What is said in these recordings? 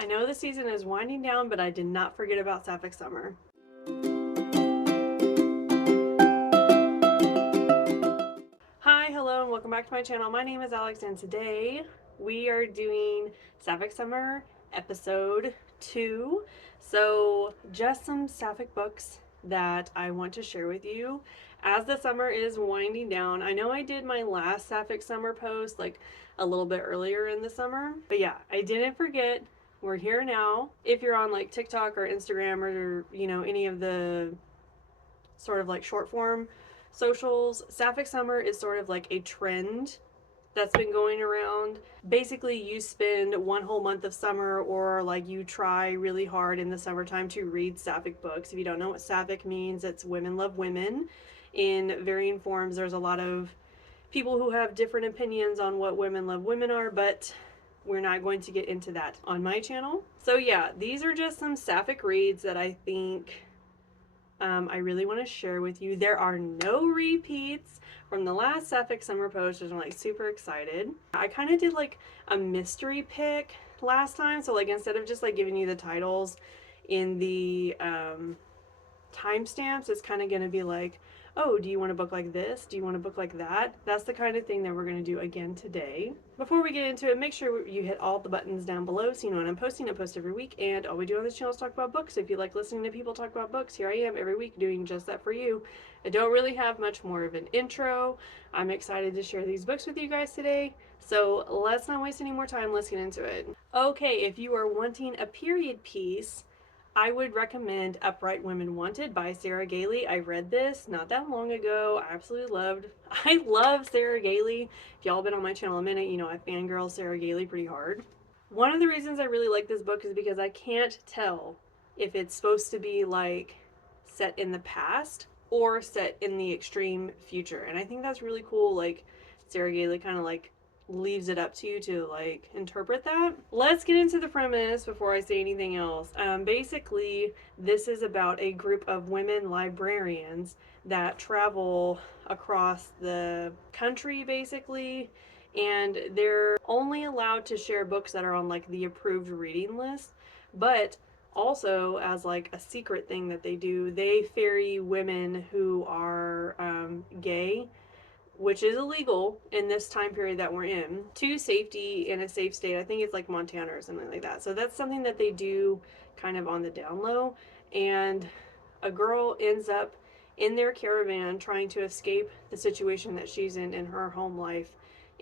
I know the season is winding down, but I did not forget about Sapphic Summer. Hi, hello, and welcome back to my channel. My name is Alex, and today we are doing Sapphic Summer episode 2. So just some Sapphic books that I want to share with you as the summer is winding down. I know I did my last Sapphic Summer post like a little bit earlier in the summer, but yeah, I didn't forget. We're here now. If you're on like TikTok or Instagram or any of the sort of like short form socials, Sapphic Summer is sort of like a trend that's been going around. Basically, you spend one whole month of summer, or like you try really hard in the summertime to read Sapphic books. If you don't know what Sapphic means, it's women love women in varying forms. There's a lot of people who have different opinions on what women love women are, but we're not going to get into that on my channel. So yeah, these are just some Sapphic reads that I think I really want to share with you. There are no repeats from the last Sapphic Summer post, which I'm like super excited. I kind of did like a mystery pick last time, so like instead of just like giving you the titles in the timestamps, it's kind of going to be like, oh, do you want a book like this? Do you want a book like that? That's the kind of thing that we're going to do again today. Before we get into it, make sure you hit all the buttons down below so you know when I'm posting. I post every week, and all we do on this channel is talk about books. If you like listening to people talk about books, here I am every week doing just that for you. I don't really have much more of an intro. I'm excited to share these books with you guys today. So let's not waste any more time. Let's get into it. Okay, if you are wanting a period piece, I would recommend Upright Women Wanted by Sarah Gailey. I read this not that long ago. I love Sarah Gailey. If y'all been on my channel a minute, you know I fangirl Sarah Gailey pretty hard. One of the reasons I really like this book is because I can't tell if it's supposed to be like set in the past or set in the extreme future. And I think that's really cool. Like Sarah Gailey kind of like leaves it up to you to like interpret that. Let's get into the premise before I say anything else. Basically, this is about a group of women librarians that travel across the country basically, and they're only allowed to share books that are on like the approved reading list, but also as like a secret thing that they do, they ferry women who are gay, which is illegal in this time period that we're in, to safety in a safe state. I think it's like Montana or something like that. So that's something that they do kind of on the down low. And a girl ends up in their caravan trying to escape the situation that she's in her home life.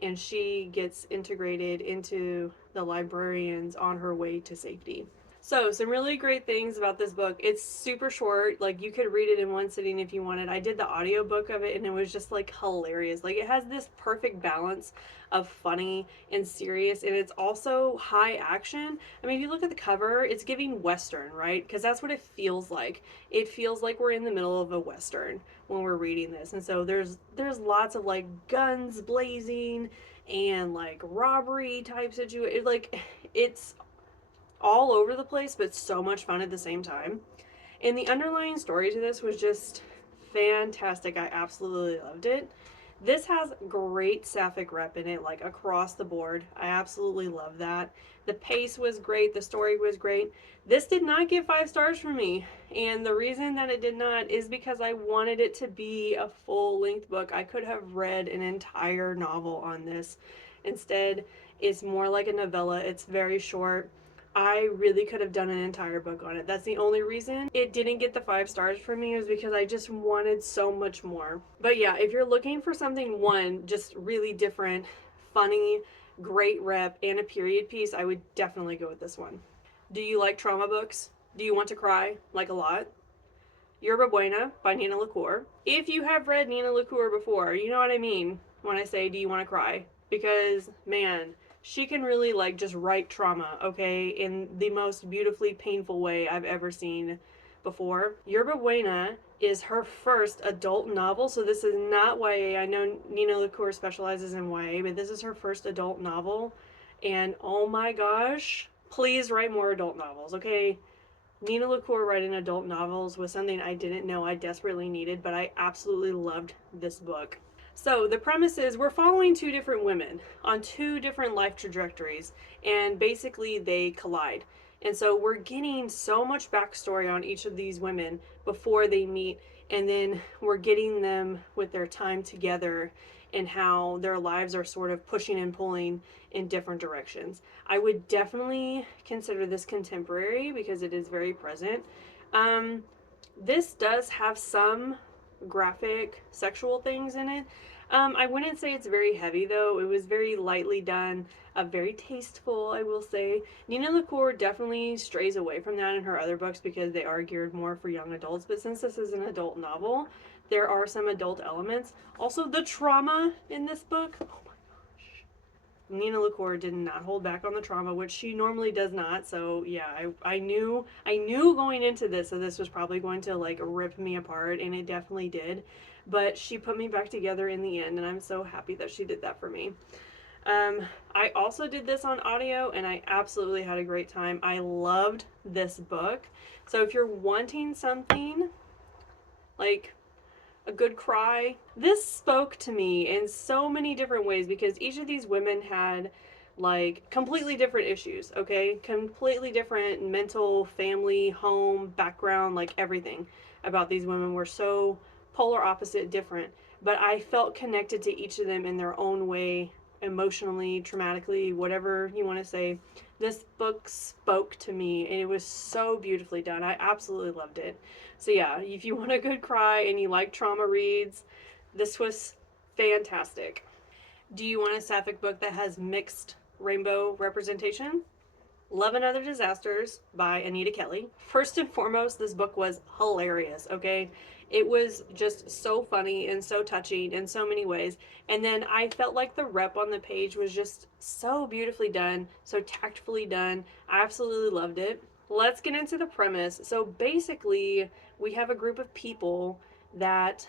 And she gets integrated into the librarians on her way to safety. So, some really great things about this book. It's super short. Like, you could read it in one sitting if you wanted. I did the audiobook of it, and it was just, like, hilarious. Like, it has this perfect balance of funny and serious, and it's also high action. I mean, if you look at the cover, it's giving Western, right? Because that's what it feels like. It feels like we're in the middle of a Western when we're reading this. And so there's lots of, like, guns blazing and, like, robbery type situation. Like, it's all over the place, but so much fun at the same time. And the underlying story to this was just fantastic. I absolutely loved it. This has great Sapphic rep in it, like across the board. I absolutely love that. The pace was great. The story was great. This did not get 5 stars from me. And the reason that it did not is because I wanted it to be a full-length book. I could have read an entire novel on this. Instead, it's more like a novella. It's very short. I really could have done an entire book on it. That's the only reason it didn't get the 5 stars from me, was because I just wanted so much more. But yeah, if you're looking for something, one, just really different, funny, great rep, and a period piece, I would definitely go with this one. Do you like trauma books? Do you want to cry, like a lot? Yerba Buena by Nina LaCour. If you have read Nina LaCour before, you know what I mean when I say, do you want to cry? Because, man, she can really like just write trauma, okay, in the most beautifully painful way I've ever seen before. Yerba Buena is her first adult novel, so this is not YA. I know Nina LaCour specializes in YA, but this is her first adult novel, and oh my gosh, please write more adult novels, okay? Nina LaCour writing adult novels was something I didn't know I desperately needed, but I absolutely loved this book. So the premise is we're following 2 different women on 2 different life trajectories, and basically they collide. And so we're getting so much backstory on each of these women before they meet, and then we're getting them with their time together and how their lives are sort of pushing and pulling in different directions. I would definitely consider this contemporary because it is very present. Um, this does have some graphic sexual things in it. I wouldn't say it's very heavy though. It was very lightly done, very tasteful, I will say. Nina LaCour definitely strays away from that in her other books because they are geared more for young adults. But since this is an adult novel, there are some adult elements. Also, the trauma in this book. Oh my gosh. Nina LaCour did not hold back on the trauma, which she normally does not. So yeah, I knew going into this that this was probably going to like rip me apart, and it definitely did. But she put me back together in the end, and I'm so happy that she did that for me. I also did this on audio, and I absolutely had a great time. I loved this book. So if you're wanting something like a good cry, this spoke to me in so many different ways because each of these women had like completely different issues, okay? Completely different mental, family, home, background, like everything about these women were so polar opposite different. But I felt connected to each of them in their own way, emotionally, traumatically, whatever you want to say. This book spoke to me, and it was so beautifully done. I absolutely loved it. So yeah, if you want a good cry and you like trauma reads, this was fantastic. Do you want a sapphic book that has mixed rainbow representation? Love and Other Disasters by Anita Kelly. First and foremost, this book was hilarious, okay? It was just so funny and so touching in so many ways. And then I felt like the rep on the page was just so beautifully done, so tactfully done. I absolutely loved it. Let's get into the premise. So basically, we have a group of people that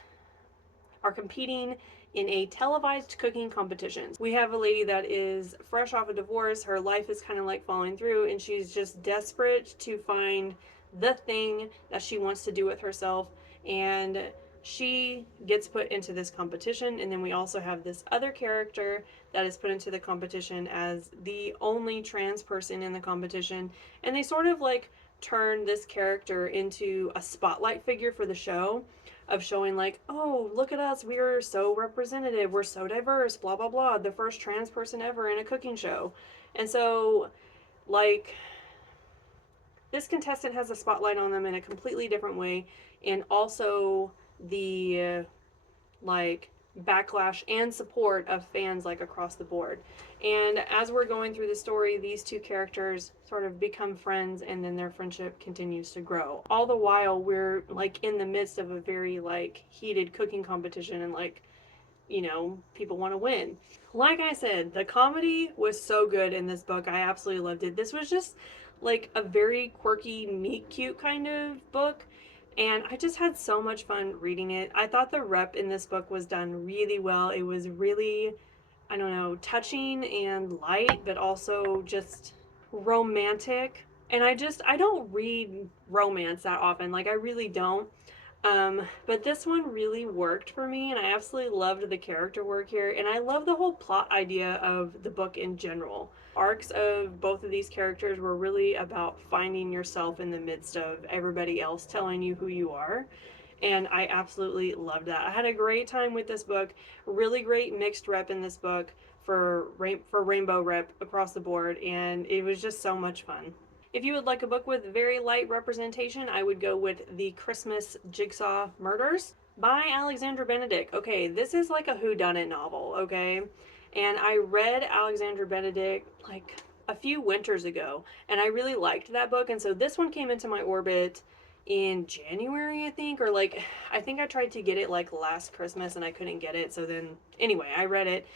are competing in a televised cooking competition. We have a lady that is fresh off a divorce. Her life is kind of like falling through, and she's just desperate to find the thing that she wants to do with herself. And she gets put into this competition. And then we also have this other character that is put into the competition as the only trans person in the competition. And they sort of like turn this character into a spotlight figure for the show, of showing like, oh, look at us, we are so representative, we're so diverse, blah blah blah, the first trans person ever in a cooking show. And so like this contestant has a spotlight on them in a completely different way, and also the like backlash and support of fans like across the board. And as we're going through the story, these two characters sort of become friends, and then their friendship continues to grow. All the while we're like in the midst of a very like heated cooking competition, and like, you know, people want to win. Like I said, the comedy was so good in this book. I absolutely loved it. This was just like a very quirky, meet cute kind of book, and I just had so much fun reading it. I thought the rep in this book was done really well. It was really, I don't know, touching and light, but also just romantic. And I don't read romance that often. Like, I really don't. But this one really worked for me, and I absolutely loved the character work here, and I love the whole plot idea of the book in general. Arcs of both of these characters were really about finding yourself in the midst of everybody else telling you who you are, and I absolutely loved that. I had a great time with this book. Really great mixed rep in this book for rainbow rep across the board, and it was just so much fun. If you would like a book with very light representation, I would go with The Christmas Jigsaw Murders by Alexandra Benedict. Okay, this is like a whodunit novel, okay? And I read Alexandra Benedict like a few winters ago, and I really liked that book. And so this one came into my orbit in January, I think, or like, I think I tried to get it like last Christmas and I couldn't get it. So then, anyway, I read it,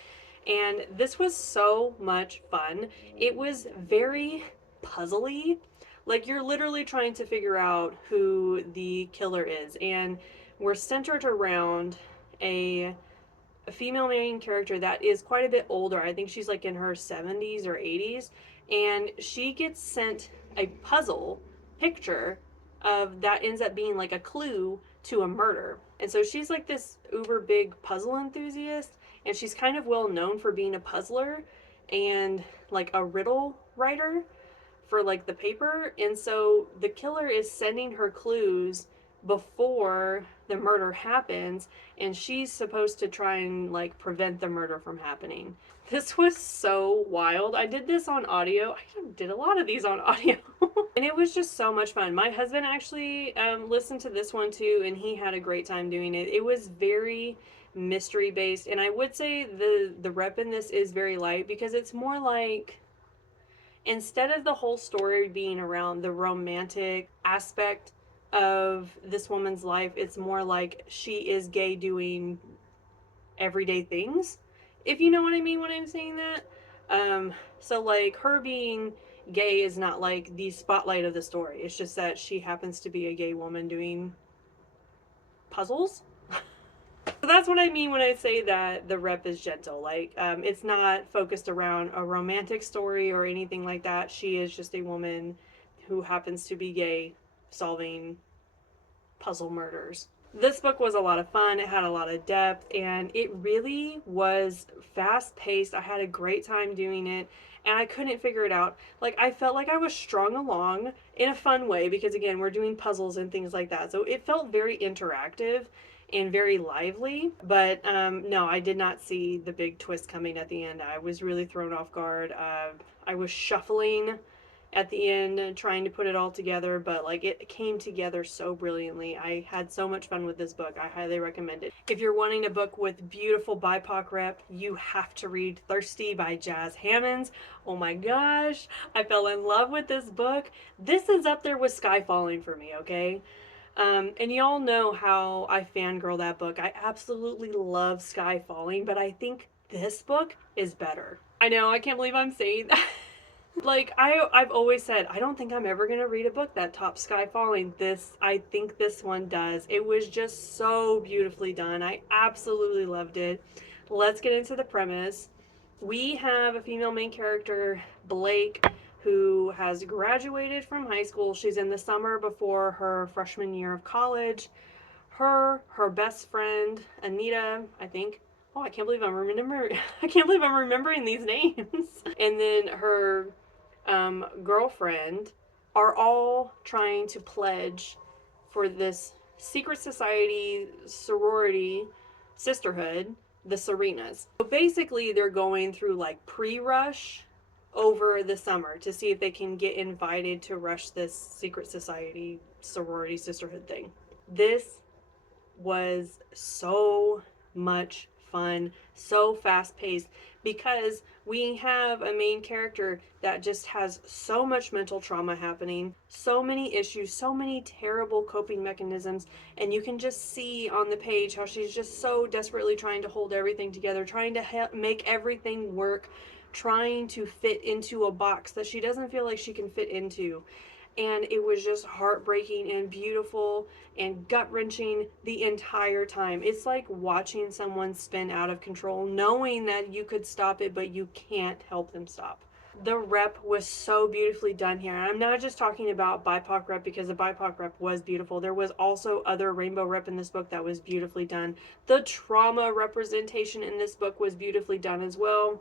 and this was so much fun. It was very puzzly. Like, you're literally trying to figure out who the killer is, and we're centered around a female main character that is quite a bit older. I think she's like in her 70s or 80s, and she gets sent a puzzle picture of that ends up being like a clue to a murder. And so she's like this uber big puzzle enthusiast, and she's kind of well known for being a puzzler and like a riddle writer for like the paper, and so the killer is sending her clues before the murder happens, and she's supposed to try and like prevent the murder from happening. This was so wild. I did this on audio. I did a lot of these on audio. And it was just so much fun. My husband actually listened to this one too, and he had a great time doing it. It was very mystery based, and I would say the rep in this is very light, because it's more like, instead of the whole story being around the romantic aspect of this woman's life, it's more like she is gay doing everyday things, if you know what I mean when I'm saying that. So like, her being gay is not like the spotlight of the story. It's just that she happens to be a gay woman doing puzzles. So that's what I mean when I say that the rep is gentle. Like, it's not focused around a romantic story or anything like that. She is just a woman who happens to be gay solving puzzle murders. This book was a lot of fun. It had a lot of depth, and it really was fast paced. I had a great time doing it, and I couldn't figure it out. Like, I felt like I was strung along in a fun way, because again, we're doing puzzles and things like that. So it felt very interactive and very lively. But no, I did not see the big twist coming at the end. I was really thrown off guard. I was shuffling at the end and trying to put it all together, but like, it came together so brilliantly. I had so much fun with this book. I highly recommend it. If you're wanting a book with beautiful BIPOC rep, you have to read Thirsty by Jazz Hammonds. Oh my gosh, I fell in love with this book. This is up there with Sky Falling for me, okay? And y'all know how I fangirl that book. I absolutely love Sky Falling, but I think this book is better. I know, I can't believe I'm saying that. Like, I've always said, I don't think I'm ever going to read a book that tops Sky Falling. I think this one does. It was just so beautifully done. I absolutely loved it. Let's get into the premise. We have a female main character, Blake, who has graduated from high school. She's in the summer before her freshman year of college. Her best friend, Anita, I think. Oh, I can't believe I'm remembering these names. And then her girlfriend are all trying to pledge for this secret society, sorority, sisterhood, the Serenas. So basically, they're going through like pre-rush over the summer to see if they can get invited to rush this secret society, sorority, sisterhood thing. This was so much fun, so fast paced, because we have a main character that just has so much mental trauma happening, so many issues, so many terrible coping mechanisms, and you can just see on the page how she's just so desperately trying to hold everything together, trying to make everything work, trying to fit into a box that she doesn't feel like she can fit into. And it was just heartbreaking and beautiful and gut-wrenching the entire time. It's like watching someone spin out of control, knowing that you could stop it, but you can't help them stop. The rep was so beautifully done here. And I'm not just talking about BIPOC rep, because the BIPOC rep was beautiful. There was also other rainbow rep in this book that was beautifully done. The trauma representation in this book was beautifully done as well.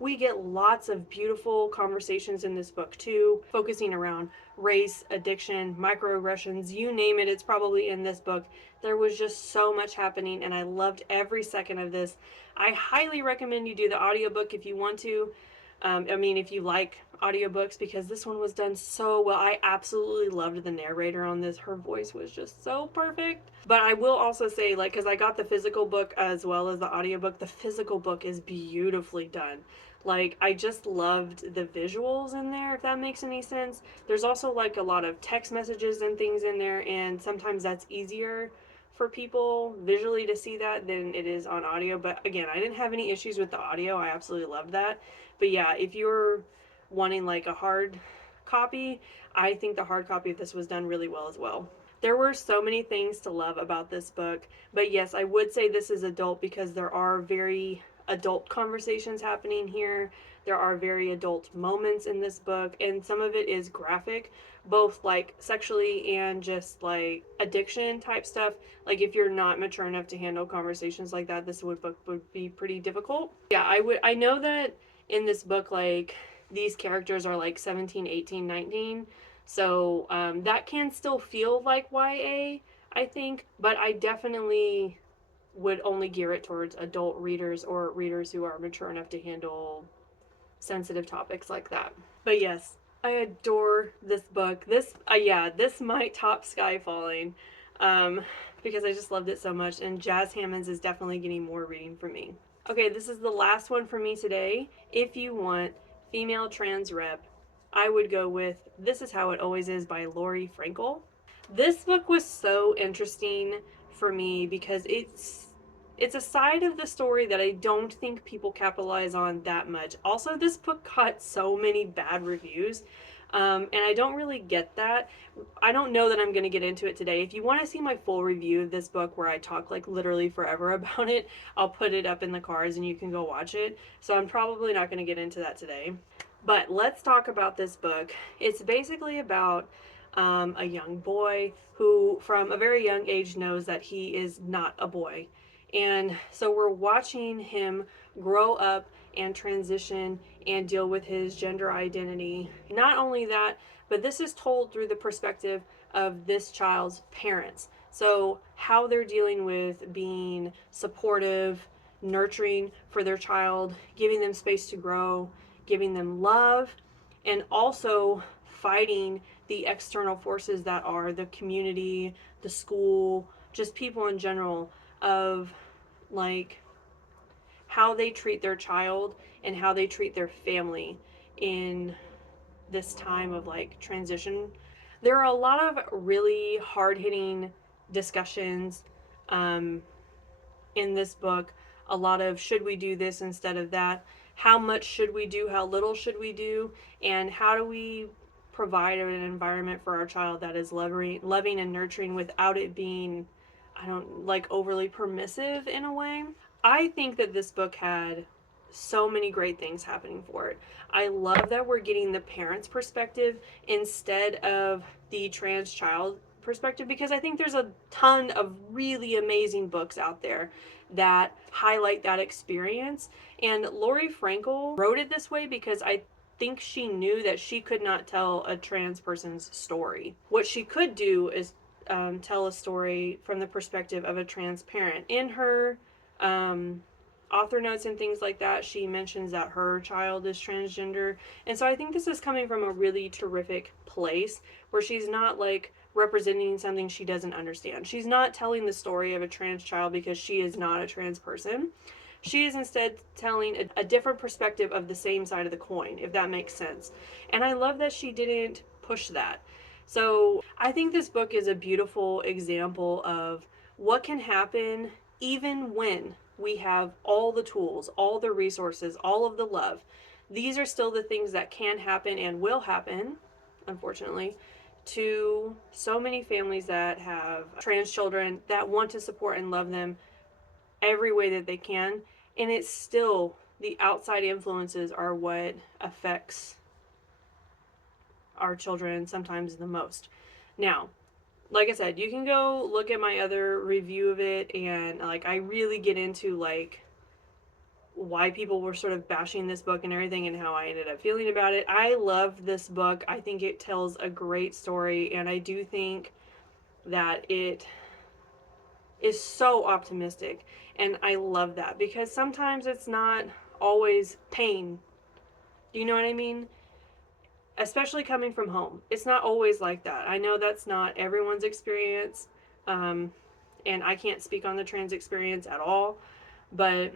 We get lots of beautiful conversations in this book too, focusing around race, addiction, microaggressions, you name it, it's probably in this book. There was just so much happening, and I loved every second of this. I highly recommend you do the audiobook if you want to. If you like audiobooks, because this one was done so well. I absolutely loved the narrator on this. Her voice was just so perfect. But I will also say, like, because I got the physical book as well as the audiobook, the physical book is beautifully done. Like, I just loved the visuals in there, if that makes any sense. There's also like a lot of text messages and things in there, and sometimes that's easier for people visually to see that than it is on audio. But again, I didn't have any issues with the audio. I absolutely loved that. But yeah, if you're wanting like a hard copy, I think the hard copy of this was done really well as well. There were so many things to love about this book, but yes, I would say this is adult because there are very adult conversations happening here. There are very adult moments in this book, and some of it is graphic, both like sexually and just like addiction type stuff. Like, if you're not mature enough to handle conversations like that, this book would be pretty difficult. Yeah, I know that in this book, like, these characters are like 17, 18, 19. So that can still feel like YA, I think, but I definitely would only gear it towards adult readers or readers who are mature enough to handle sensitive topics like that. But yes, I adore this book. This might top Sky Falling, because I just loved it so much. And Jazz Hammonds is definitely getting more reading from me. Okay, this is the last one for me today. If you want female trans rep, I would go with This Is How It Always Is by Lori Frankel. This book was so interesting for me because it's a side of the story that I don't think people capitalize on that much. Also, this book got so many bad reviews, and I don't really get that. I don't know that I'm going to get into it today. If you want to see my full review of this book where I talk like literally forever about it, I'll put it up in the cards and you can go watch it. So I'm probably not going to get into that today. But let's talk about this book. It's basically about a young boy who, from a very young age, knows that he is not a boy. And so we're watching him grow up and transition and deal with his gender identity. Not only that, but this is told through the perspective of this child's parents. So how they're dealing with being supportive, nurturing for their child, giving them space to grow, giving them love, and also fighting the external forces that are the community, the school, just people in general, of like how they treat their child and how they treat their family in this time of like transition. There are a lot of really hard-hitting discussions in this book. A lot of should we do this instead of that? How much should we do? How little should we do? And how do we provide an environment for our child that is loving and nurturing without it being, I don't like, overly permissive in a way. I think that this book had so many great things happening for it. I love that we're getting the parents' perspective instead of the trans child perspective, because I think there's a ton of really amazing books out there that highlight that experience. And Lori Frankel wrote it this way because I think she knew that she could not tell a trans person's story. What she could do is tell a story from the perspective of a trans parent. In her author notes and things like that, she mentions that her child is transgender. And so I think this is coming from a really terrific place where she's not like representing something she doesn't understand. She's not telling the story of a trans child because she is not a trans person. She is instead telling a different perspective of the same side of the coin, if that makes sense. And I love that she didn't push that. So I think this book is a beautiful example of what can happen even when we have all the tools, all the resources, all of the love. These are still the things that can happen and will happen, unfortunately, to so many families that have trans children that want to support and love them every way that they can. And it's still, the outside influences are what affects our children sometimes the most. Now, like I said, you can go look at my other review of it, and like I really get into like why people were sort of bashing this book and everything and how I ended up feeling about it. I love this book. I think it tells a great story, and I do think that it is so optimistic, and I love that because sometimes it's not always pain. Do you know what I mean? Especially coming from home. It's not always like that. I know that's not everyone's experience, and I can't speak on the trans experience at all, but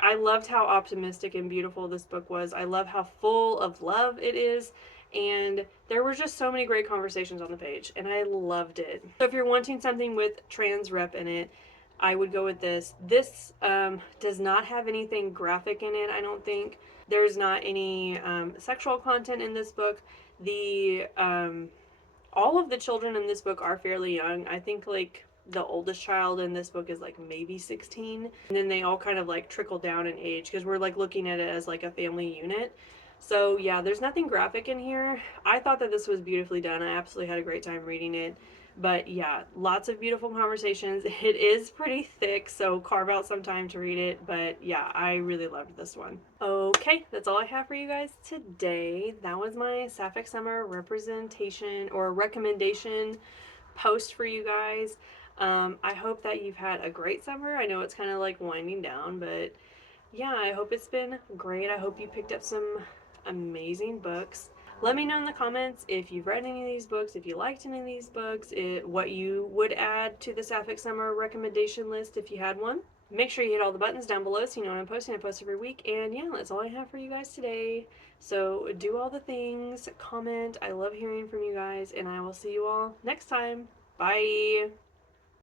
I loved how optimistic and beautiful this book was. I love how full of love it is, and there were just so many great conversations on the page, and I loved it. So if you're wanting something with trans rep in it, I would go with this. This does not have anything graphic in it, I don't think. There's not any sexual content in this book. All of the children in this book are fairly young. I think like the oldest child in this book is like maybe 16. And then they all kind of like trickle down in age because we're like looking at it as like a family unit. So yeah, there's nothing graphic in here. I thought that this was beautifully done. I absolutely had a great time reading it. But yeah, lots of beautiful conversations. It is pretty thick, so carve out some time to read it. But yeah, I really loved this one. Okay, that's all I have for you guys today. That was my Sapphic Summer representation or recommendation post for you guys. I hope that you've had a great summer. I know it's kind of like winding down, but yeah, I hope it's been great. I hope you picked up some amazing books. Let me know in the comments if you've read any of these books, if you liked any of these books, what you would add to the Sapphic Summer recommendation list if you had one. Make sure you hit all the buttons down below so you know when I'm posting. I post every week. And yeah, that's all I have for you guys today. So do all the things, comment. I love hearing from you guys, and I will see you all next time. Bye.